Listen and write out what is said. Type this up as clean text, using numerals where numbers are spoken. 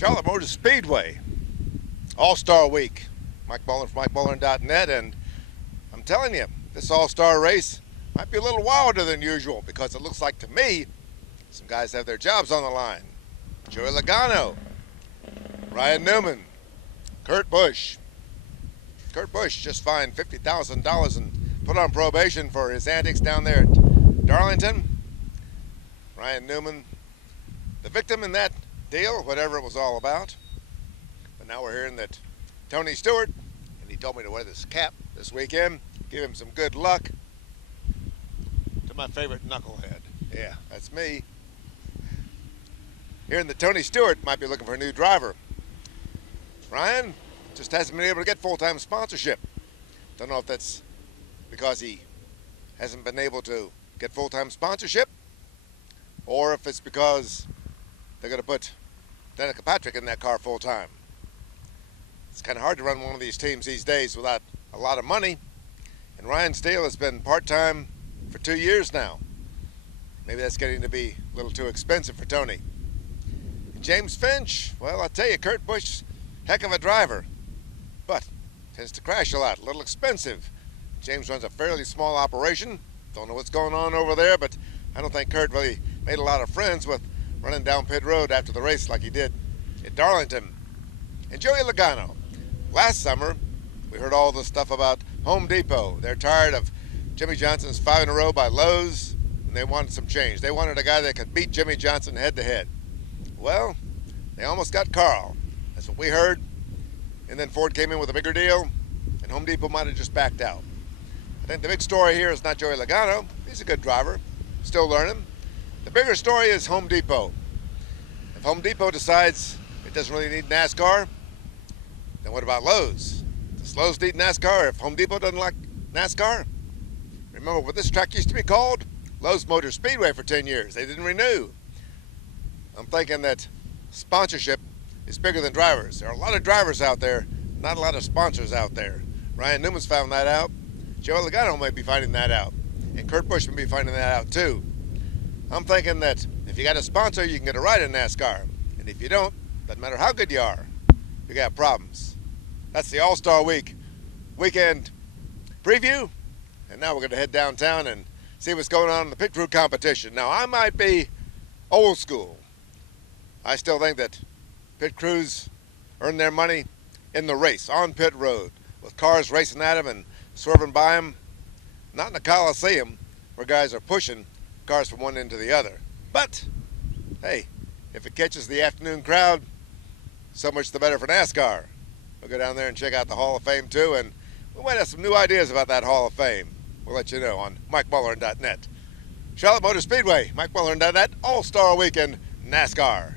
Charlotte Motor Speedway, All-Star Week. Mike Muller from MikeMuller.net, and I'm telling you, this All-Star race might be a little wilder than usual because it looks like to me some guys have their jobs on the line. Joey Logano, Ryan Newman, Kurt Busch. Kurt Busch just fined $50,000 and put on probation for his antics down there at Darlington. Ryan Newman, the victim in that deal, whatever it was all about. But now we're hearing that Tony Stewart, and he told me to wear this cap this weekend, give him some good luck. To my favorite knucklehead. Yeah, that's me. Hearing that Tony Stewart might be looking for a new driver. Ryan just hasn't been able to get full-time sponsorship. Don't know if that's because he hasn't been able to get full-time sponsorship, or if it's because they're going to put Danica Patrick in that car full-time. It's kind of hard to run one of these teams these days without a lot of money, and Ryan Steele has been part-time for 2 years now. Maybe that's getting to be a little too expensive for Tony. And James Finch, well, I'll tell you, Kurt Busch, heck of a driver, but tends to crash a lot, a little expensive. James runs a fairly small operation. Don't know what's going on over there, but I don't think Kurt really made a lot of friends with running down pit road after the race like he did at Darlington. And Joey Logano. Last summer, we heard all the stuff about Home Depot. They're tired of Jimmy Johnson's 5 in a row by Lowe's, and they wanted some change. They wanted a guy that could beat Jimmy Johnson head-to-head. Well, they almost got Carl. That's what we heard. And then Ford came in with a bigger deal, and Home Depot might have just backed out. I think the big story here is not Joey Logano. He's a good driver, still learning. The bigger story is Home Depot. If Home Depot decides it doesn't really need NASCAR, then what about Lowe's? Does Lowe's need NASCAR if Home Depot doesn't like NASCAR? Remember what this track used to be called? Lowe's Motor Speedway for 10 years. They didn't renew. I'm thinking that sponsorship is bigger than drivers. There are a lot of drivers out there, not a lot of sponsors out there. Ryan Newman's found that out. Joey Logano may be finding that out. And Kurt Busch may be finding that out too. I'm thinking that if you got a sponsor, you can get a ride in NASCAR. And if you don't, doesn't matter how good you are, you got problems. That's the All-Star weekend preview. And now we're going to head downtown and see what's going on in the pit crew competition. Now, I might be old school. I still think that pit crews earn their money in the race, on pit road, with cars racing at them and swerving by them. Not in the Coliseum, where guys are pushing cars from one end to the other. But, hey, if it catches the afternoon crowd, so much the better for NASCAR. We'll go down there and check out the Hall of Fame too, and we might have some new ideas about that Hall of Fame. We'll let you know on MikeMuller.net. Charlotte Motor Speedway, MikeMuller.net, All-Star Weekend, NASCAR.